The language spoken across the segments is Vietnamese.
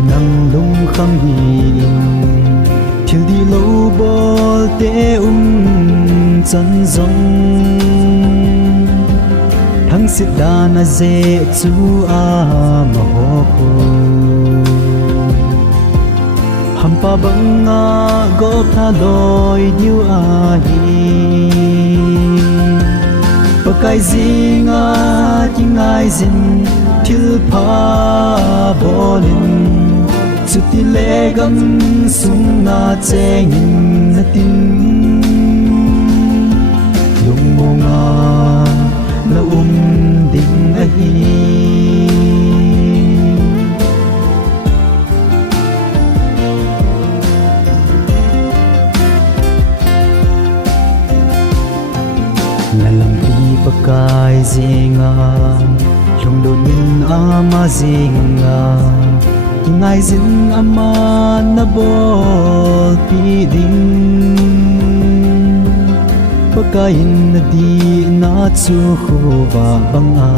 nang lung khang hi thil di lo bol te chan zong thang sit da na ze chu a ma ho ko ham pa banga go tha loi diu a hi pakai zinga tingai zin thil pha bolin suti le gam sung na cheng na tin lung mo nga na ding a hi na lam pi pakai zinga lung do nin ama zinga ngai zin ama na bol pi ding pakain na di na chu khu ba banga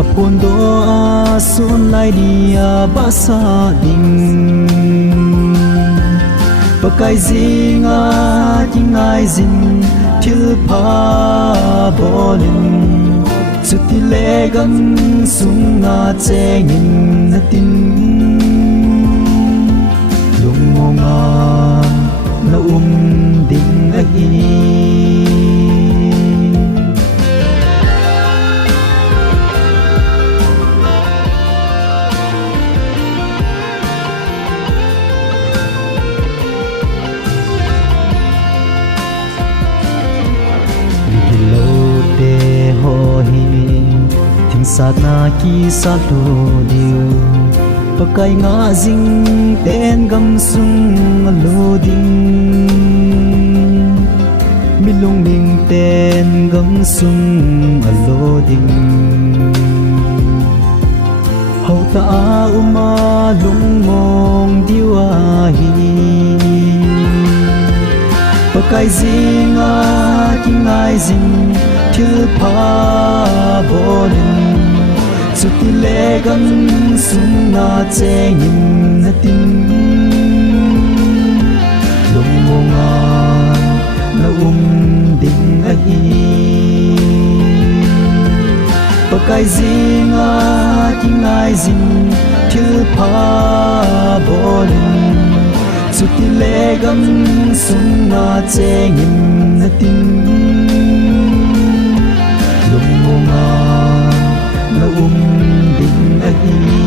apon do a sun lai dia ba sa ding pakai zinga ngai zin thil pha bolin suti le gam sung na cheng na tin lung mo nga na ding a hi sát na ki sa tu liu pakai nga zing ten gam sung lo ding milung ning ten gam sung lo ding hau ta uma lung mong diwa hi pakai zinga kingai zing thil pha bolin suti le gam sung na cheng na tin lung mo nga na ding a hi pakai zinga kingai zing thil pha bolin suti le gam sung na cheng na tin lung mo nga na ding a hi